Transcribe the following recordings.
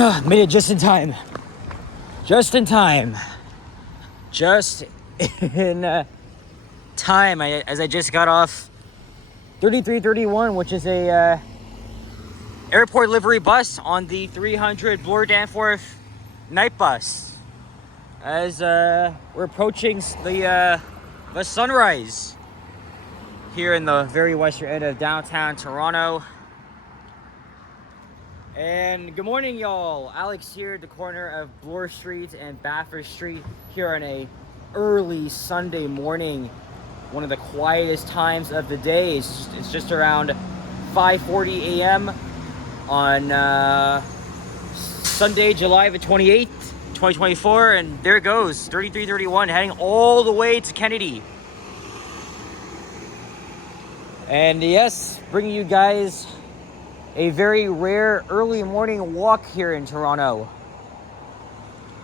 Made it just in time. Just in time. Just in time. As I just got off 3331, which is a airport livery bus on the 300 Bloor Danforth night bus. As we're approaching the sunrise here in the very western end of downtown Toronto. And good morning, y'all. Alex here at the corner of Bloor Street and Bathurst Street here on a early Sunday morning. One of the quietest times of the day. It's just around 5:40 a.m. on Sunday, July the 28th, 2024. And there it goes, 3331, heading all the way to Kennedy. And yes, bringing you guys a very rare early morning walk here in Toronto.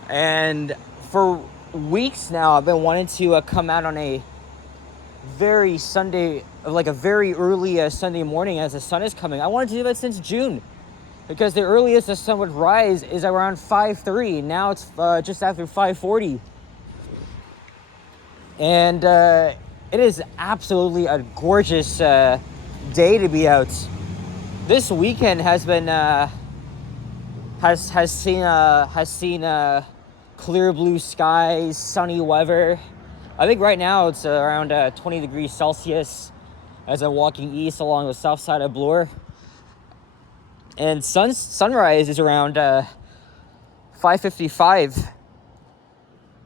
And for weeks now, I've been wanting to come out on a very early Sunday morning as the sun is coming. I wanted to do that since June, because the earliest the sun would rise is around 5:30. Now it's just after 5:40. And it is absolutely a gorgeous day to be out. This weekend has been has seen clear blue skies, sunny weather. I think right now it's around 20 degrees Celsius as I'm walking east along the south side of Bloor. And sunrise is around 5:55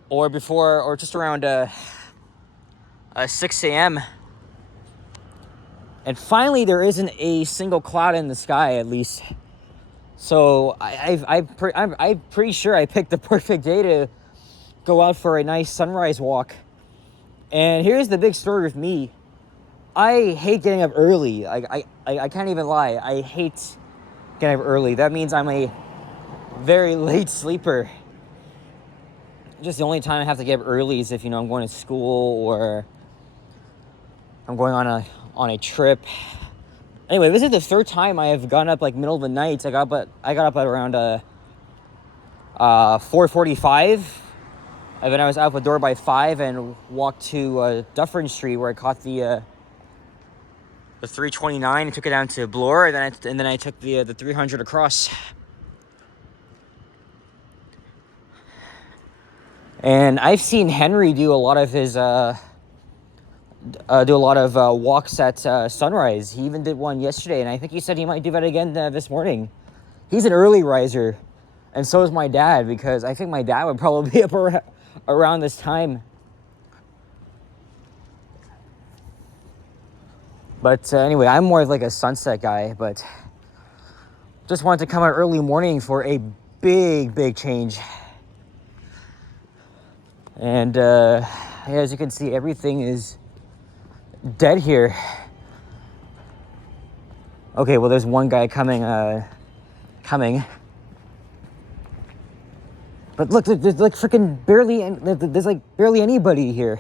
or just around 6 a.m. And finally, there isn't a single cloud in the sky, at least. So I'm pretty sure I picked the perfect day to go out for a nice sunrise walk. And here's the big story with me. I hate getting up early. I can't even lie. I hate getting up early. That means I'm a very late sleeper. Just the only time I have to get up early is if, I'm going to school or I'm going on a trip. Anyway, this is the third time I have gone up middle of the night. I got up at around 4:45. And then I was out the door by 5 and walked to Dufferin Street, where I caught the 329 and took it down to Bloor, and then I took the 300 across. And I've seen Henry do a lot of his walks at sunrise. He even did one yesterday, and I think he said he might do that again this morning. He's an early riser, and so is my dad, because I think my dad would probably be up around this time. But anyway, I'm more of a sunset guy, but just wanted to come out early morning for a big change. And as you can see, everything is dead here. Okay, well, there's one guy coming. But look, there's barely anybody here.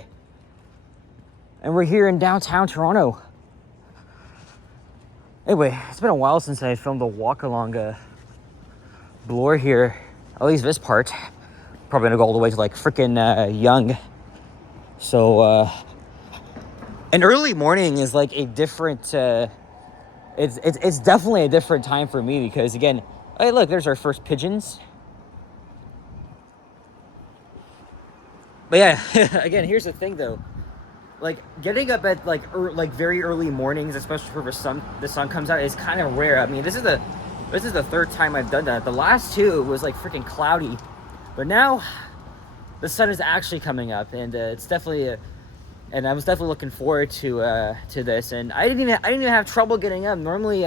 And we're here in downtown Toronto. Anyway, it's been a while since I filmed a walk along Bloor here. At least this part. Probably gonna go all the way to Yonge. So an early morning is a different. It's definitely a different time for me, because again, hey, look, there's our first pigeons. But yeah, again, here's the thing though. Getting up at very early mornings, especially for the sun comes out, is kind of rare. I mean, this is the third time I've done that. The last two was freaking cloudy, but now the sun is actually coming up, and it's definitely and I was definitely looking forward to this. And I didn't even have trouble getting up. Normally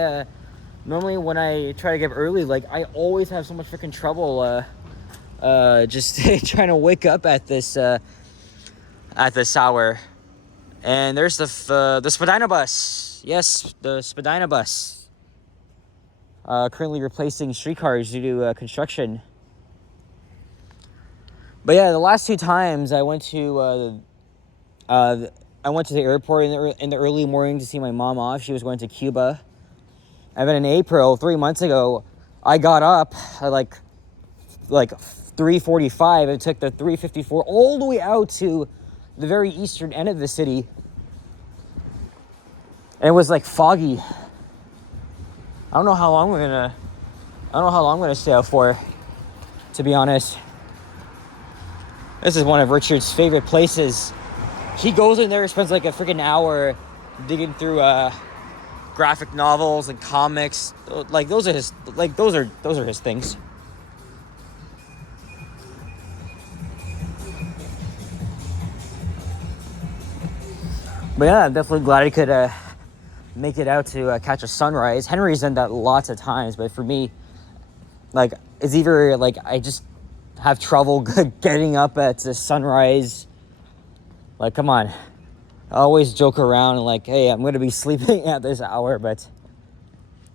when I try to get up early, I always have so much freaking trouble just trying to wake up at this hour. And there's the Spadina bus. Yes, the Spadina bus. Currently replacing streetcars due to construction. But yeah, the last two times I went to the airport in the early morning to see my mom off. She was going to Cuba. And then in April, 3 months ago, I got up at like 3:45 and took the 3:54 all the way out to the very eastern end of the city. And it was like foggy. I don't know how long I'm gonna stay out for, to be honest. This is one of Richard's favorite places. He goes in there, spends like a freaking hour digging through graphic novels and comics. Like those are his things. But yeah, I'm definitely glad I could make it out to catch a sunrise. Henry's done that lots of times, but for me, like, it's either like I just have trouble getting up at the sunrise. Like, come on. I always joke around and like, hey, I'm going to be sleeping at this hour, but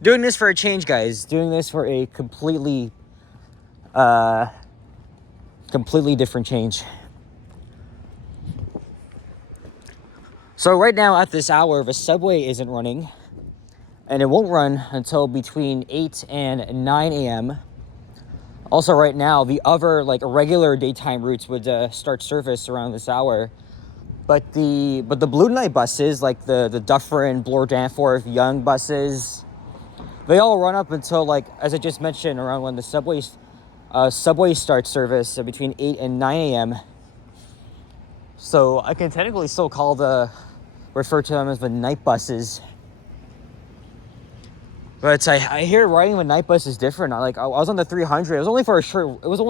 doing this for a change, guys. Doing this for a completely different change. So right now at this hour, the subway isn't running, and it won't run until between 8 and 9 a.m. Also right now, the other like regular daytime routes would start service around this hour. But the Blue Night buses, like the Dufferin, Bloor, Danforth, Yonge buses, they all run up until, like, as I just mentioned, around when the subway starts service between 8 and 9 a.m. So I can technically still refer to them as the night buses. But I hear riding the night bus is different. I was on the 300. It was only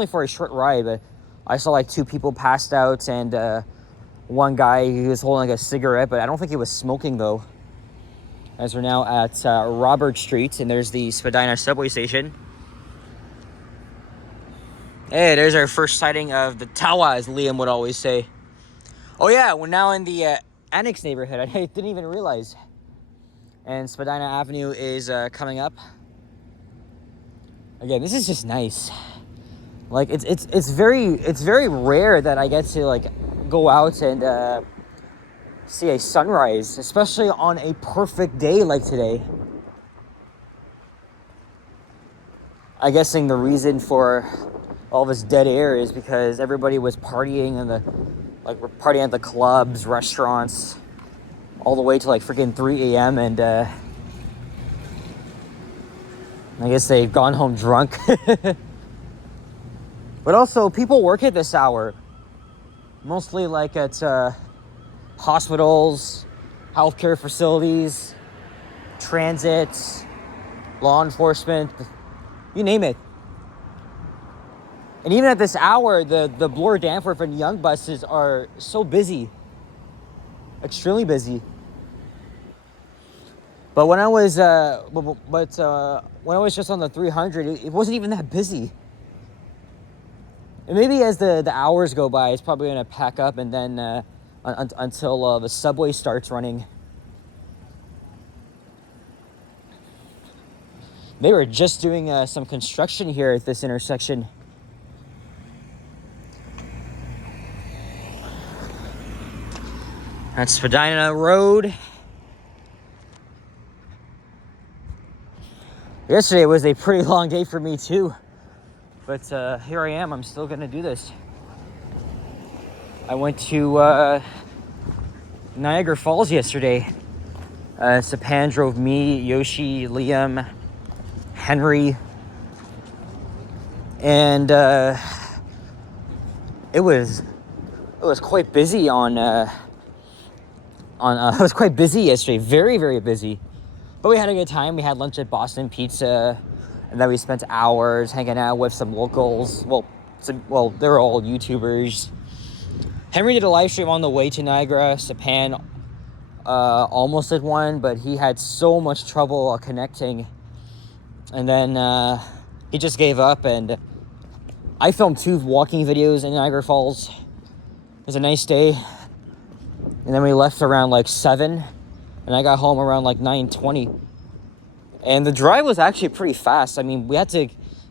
for a short ride, but I saw like 2 people passed out and one guy, he was holding like a cigarette, but I don't think he was smoking though. As we're now at Robert Street, and there's the Spadina subway station. Hey, there's our first sighting of the Tawa, as Liam would always say. Oh yeah, we're now in the Annex neighborhood. I didn't even realize. And Spadina Avenue is coming up. Again, this is just nice. Like it's very rare that I get to like go out and see a sunrise, especially on a perfect day like today. I'm guessing the reason for all this dead air is because everybody was partying we're partying at the clubs, restaurants, all the way to like freaking 3 a.m. and I guess they've gone home drunk. But also, people work at this hour, mostly like at hospitals, healthcare facilities, transit, law enforcement, you name it. And even at this hour, the Bloor, Danforth, and Yonge buses are so busy. Extremely busy. But when I was when I was just on the 300, it wasn't even that busy. And maybe as the hours go by, it's probably going to pack up, and then until the subway starts running. They were just doing some construction here at this intersection. That's Spadina Road. Yesterday was a pretty long day for me too. But here I am. I'm still going to do this. I went to Niagara Falls yesterday. Sapan drove me, Yoshi, Liam, Henry. And it was quite busy it was quite busy yesterday. Very, very busy. But we had a good time. We had lunch at Boston Pizza. And then we spent hours hanging out with some locals. Well, they're all YouTubers. Henry did a live stream on the way to Niagara. Sapan almost did one, but he had so much trouble connecting. And then he just gave up. And I filmed 2 walking videos in Niagara Falls. It was a nice day. And then we left around like 7. And I got home around like 9:20. And the drive was actually pretty fast. I mean, we had to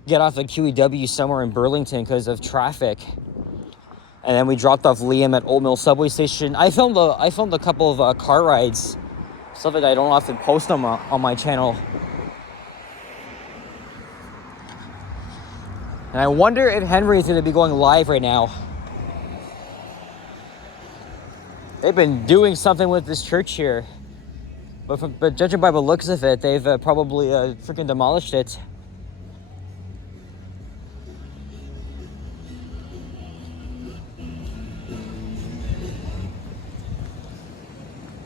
get off the QEW somewhere in Burlington because of traffic. And then we dropped off Liam at Old Mill subway station. I filmed a couple of car rides, stuff that I don't often post on my channel. And I wonder if Henry's going to be going live right now. They've been doing something with this church here. But judging by the looks of it, they've probably freaking demolished it.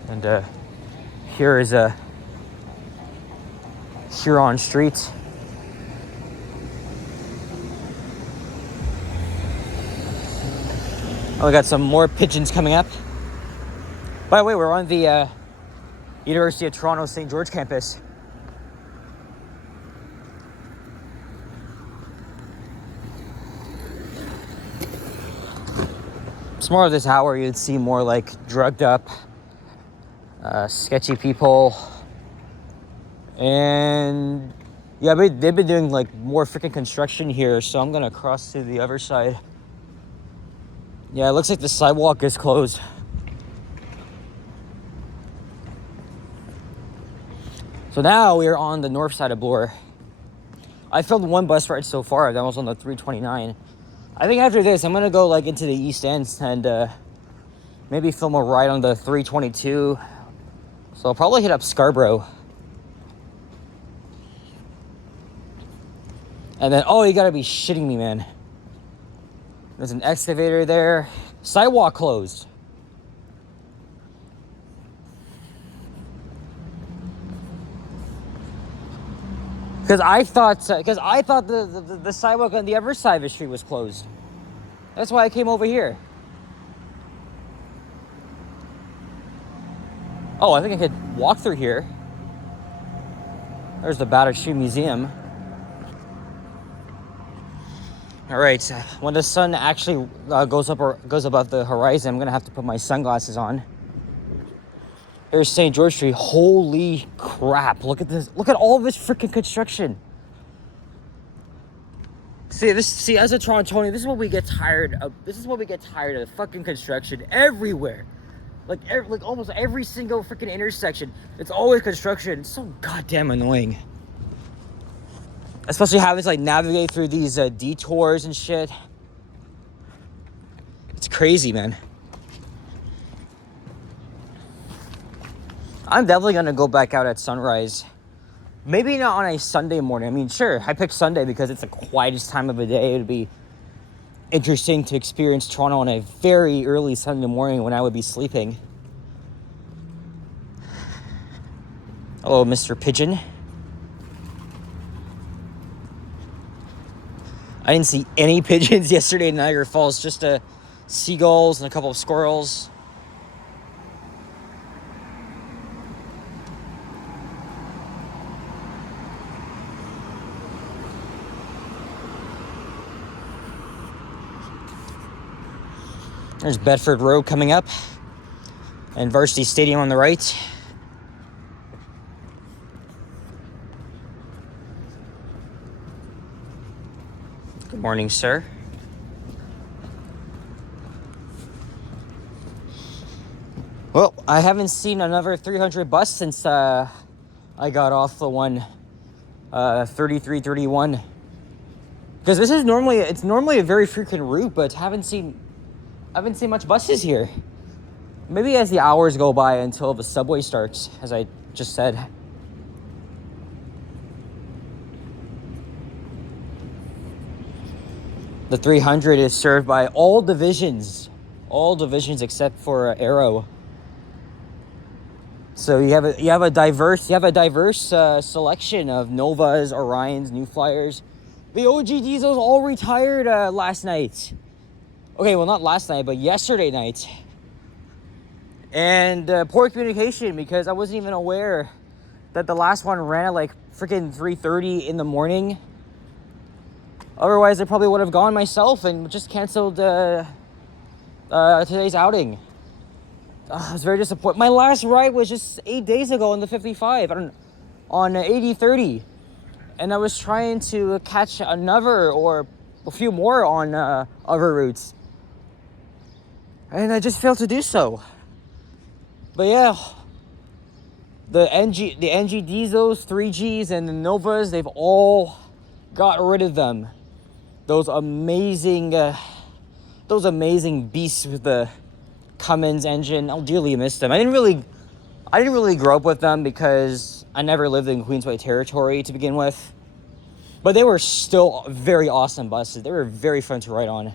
And here is a Huron Street. Oh, we got some more pigeons coming up. By the way, we're on the University of Toronto St. George campus. It's more of this hour you'd see more like drugged up, sketchy people. And yeah, they've been doing like more freaking construction here, so I'm gonna cross to the other side. Yeah, it looks like the sidewalk is closed. So now we're on the north side of Bloor. I filmed one bus ride so far. That was on the 329. I think after this, I'm gonna go like into the East End and maybe film a ride on the 322. So I'll probably hit up Scarborough. And then, oh, you gotta be shitting me, man. There's an excavator there. Sidewalk closed. Because I thought the sidewalk on the other side of the street was closed. That's why I came over here. Oh, I think I could walk through here. There's the Bathurst Museum. All right, when the sun actually goes above the horizon, I'm gonna have to put my sunglasses on. There's St. George Street. Holy crap! Look at this. Look at all this freaking construction. See, as a Torontonian, this is what we get tired of. This is what we get tired of. Fucking construction everywhere. Like almost every single freaking intersection, it's always construction. It's so goddamn annoying. Especially having to like navigate through these detours and shit. It's crazy, man. I'm definitely gonna go back out at sunrise. Maybe not on a Sunday morning. I mean, sure, I picked Sunday because it's the quietest time of the day. It would be interesting to experience Toronto on a very early Sunday morning when I would be sleeping. Hello, Mr. Pigeon. I didn't see any pigeons yesterday in Niagara Falls, just seagulls and a couple of squirrels. There's Bedford Road coming up and Varsity Stadium on the right. Good morning, sir. Well, I haven't seen another 300 bus since I got off the one 3331. Because this is normally a very frequent route, but I haven't seen much buses here. Maybe as the hours go by until the subway starts, as I just said. The 300 is served by all divisions except for Arrow. So you have a diverse selection of Novas, Orions, New Flyers. The OG Diesels all retired last night. Okay, well, not last night, but yesterday night. And poor communication, because I wasn't even aware that the last one ran at like freaking 3:30 in the morning. Otherwise, I probably would have gone myself and just canceled today's outing. I was very disappointed. My last ride was just 8 days ago on the 55 on 8030. And I was trying to catch another or a few more on other routes. And I just failed to do so. But yeah, the NG Diesels, 3Gs, and the Novas, they've all got rid of them. those amazing beasts with the Cummins engine. I'll dearly miss them. I didn't really grow up with them because I never lived in Queensway territory to begin with. But they were still very awesome buses. They were very fun to ride on.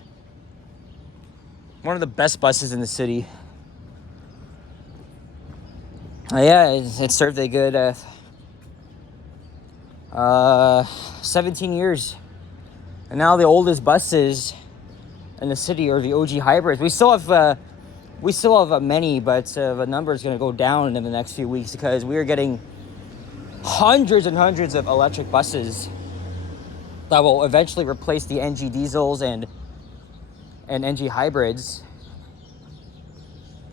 One of the best buses in the city. Yeah, it served a good 17 years. And now the oldest buses in the city are the OG hybrids. We still have many, but the number is going to go down in the next few weeks because we are getting hundreds and hundreds of electric buses that will eventually replace the NG diesels and NG hybrids.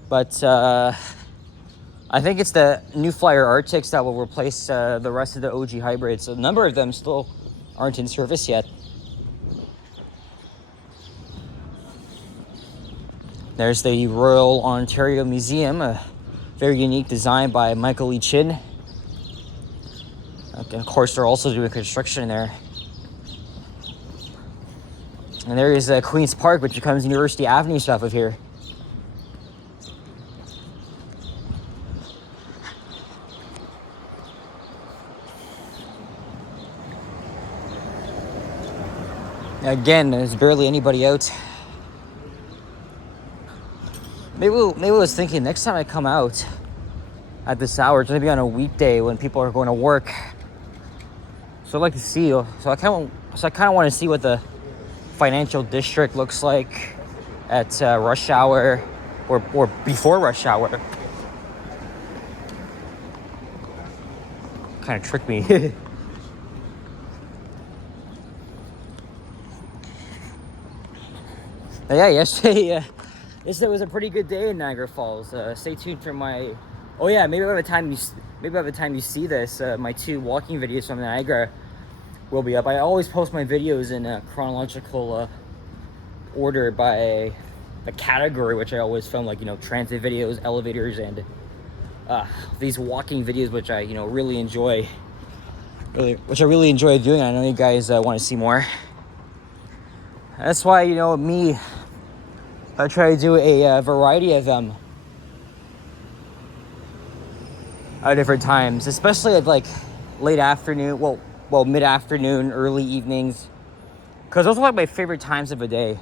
But I think it's the New Flyer Arctics that will replace the rest of the OG hybrids. A number of them still aren't in service yet. There's the Royal Ontario Museum, a very unique design by Michael Lee Chin. And of course, they're also doing construction there. And there is Queen's Park, which becomes University Avenue south of here. Again, there's barely anybody out. Maybe I was thinking next time I come out at this hour, it's gonna be on a weekday when people are going to work. So I'd like to see. So I kind of want to see what the financial district looks like at rush hour or before rush hour. Kind of tricked me. Yeah, yesterday was a pretty good day in Niagara Falls. Stay tuned for my. Oh yeah, maybe by the time you see this, my 2 walking videos from Niagara will be up. I always post my videos in chronological order by the category, which I always film, like transit videos, elevators, and these walking videos, which I really enjoy. Which I really enjoy doing. I know you guys want to see more. That's why me. I try to do a variety of them at different times, especially at like late afternoon, well mid-afternoon, early evenings, because those are like my favorite times of the day.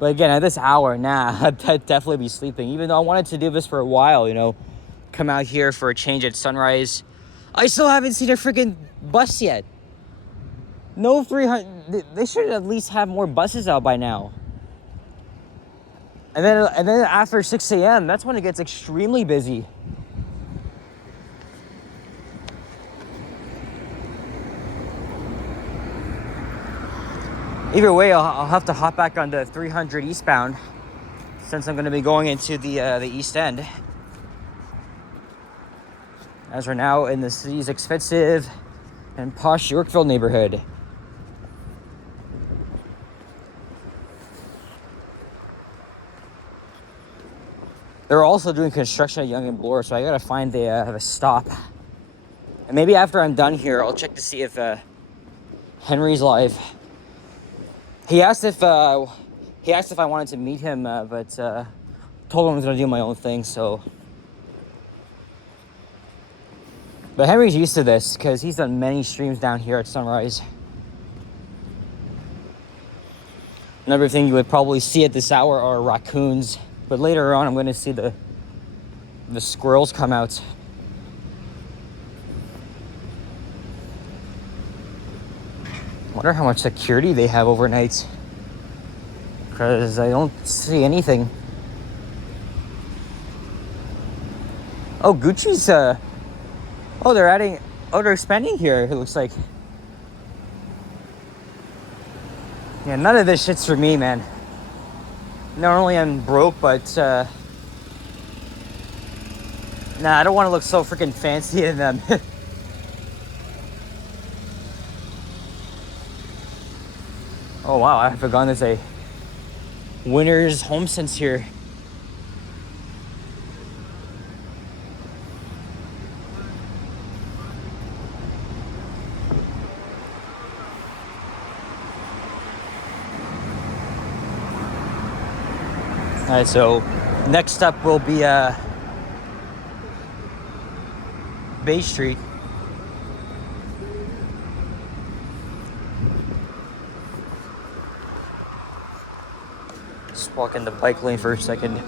But again, at this hour, I'd definitely be sleeping, even though I wanted to do this for a while, come out here for a change at sunrise. I still haven't seen a freaking bus yet. No 300, they should at least have more buses out by now. And then after 6 a.m., that's when it gets extremely busy. Either way, I'll have to hop back on the 300 eastbound since I'm going to be going into the East End. As we're now in the city's expensive and posh Yorkville neighborhood. They're also doing construction at Yonge and Bloor, so I gotta find the stop. And maybe after I'm done here, I'll check to see if Henry's live. He asked if I wanted to meet him, but told him I was gonna do my own thing. So, but Henry's used to this because he's done many streams down here at sunrise. Another thing you would probably see at this hour are raccoons. But later on, I'm going to see the squirrels come out. Wonder how much security they have overnight. Because I don't see anything. Oh, Gucci's, they're expanding here, it looks like. Yeah, none of this shit's for me, man. Not only I'm broke, but I don't want to look so freaking fancy in them. Oh wow, I forgot there's a Winners Home Sense here. Alright, so next up will be Bay Street. Just walk in the bike lane for a second.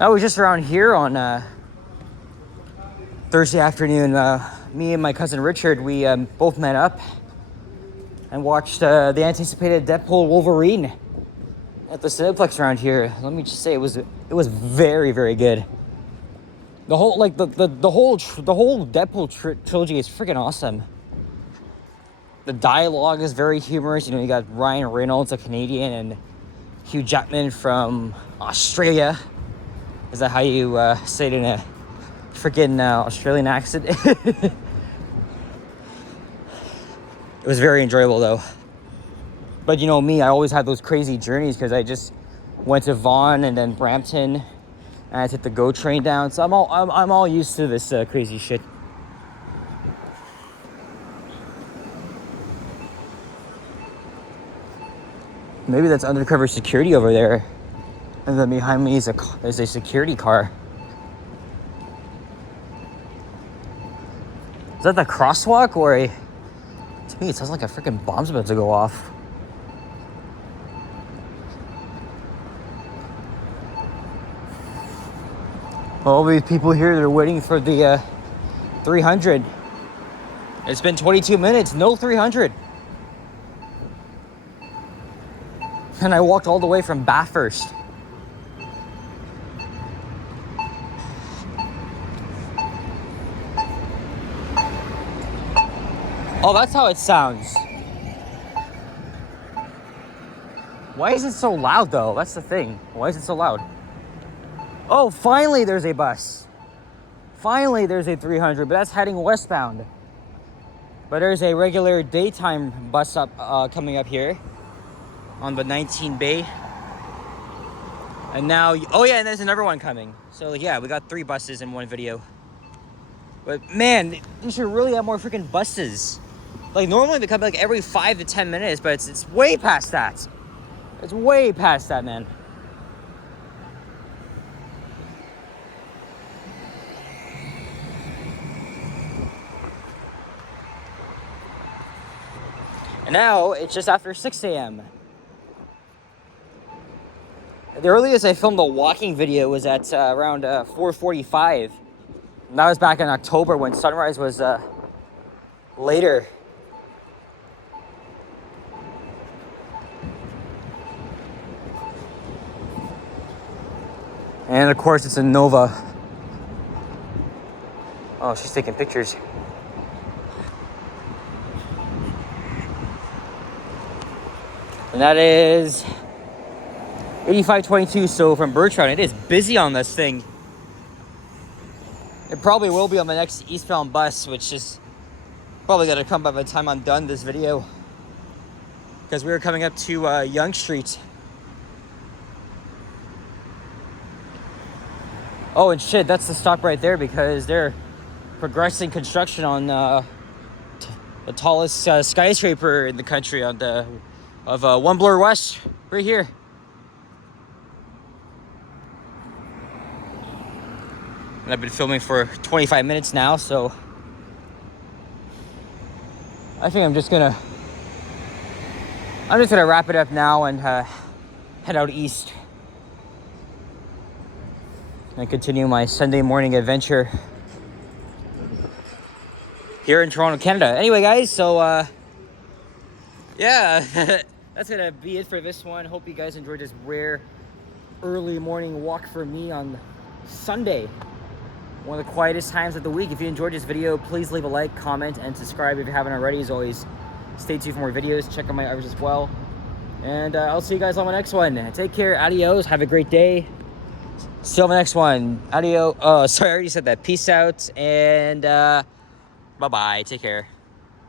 I was just around here on Thursday afternoon. Me and my cousin Richard, we both met up and watched the anticipated Deadpool Wolverine at the Cineplex around here. Let me just say, it was very, very good. The whole the whole Deadpool trilogy is freaking awesome. The dialogue is very humorous. You know, you got Ryan Reynolds, a Canadian, and Hugh Jackman from Australia. Is that how you say it in a freaking Australian accent? It was very enjoyable though. But you know me, I always have those crazy journeys because I just went to Vaughan and then Brampton, and I took the GO train down. So I'm all used to this crazy shit. Maybe that's undercover security over there. And then behind me is there's a security car. Is that the crosswalk or a... To me, it sounds like a freaking bomb's about to go off. All these people here, they're waiting for the 300. It's been 22 minutes, no 300. And I walked all the way from Bathurst. Oh, that's how it sounds. Why is it so loud, though? That's the thing. Why is it so loud? Oh, finally there's a bus. Finally there's a 300, but that's heading westbound. But there's a regular daytime bus coming up here on the 19 Bay. And now, oh yeah, and there's another one coming. So yeah, we got 3 buses in one video. But man, you should really have more freaking buses. Like normally they come like every 5 to 10 minutes, but it's way past that. It's way past that, man. And now it's just after 6 a.m. The earliest I filmed a walking video was at around 4:45. And that was back in October when sunrise was later. And of course it's a Nova. Oh, she's taking pictures. And that is 8522, so from Birchround. It is busy on this thing. It probably will be on the next eastbound bus, which is probably gonna come by the time I'm done this video. Because we were coming up to Yonge Street. Oh, and shit, that's the stop right there because they're progressing construction on the tallest skyscraper in the country of One Bloor West, right here. And I've been filming for 25 minutes now, so I think I'm just gonna wrap it up now and head out east and continue my Sunday morning adventure here in Toronto, Canada. Anyway, guys, so yeah, that's gonna be it for this one. Hope you guys enjoyed this rare early morning walk for me on Sunday, one of the quietest times of the week. If you enjoyed this video, please leave a like, comment, and subscribe if you haven't already. As always, stay tuned for more videos. Check out my others as well. And I'll see you guys on the next one. Take care. Adios. Have a great day. See you on the next one. Adios. Oh, sorry, I already said that. Peace out. And bye-bye. Take care.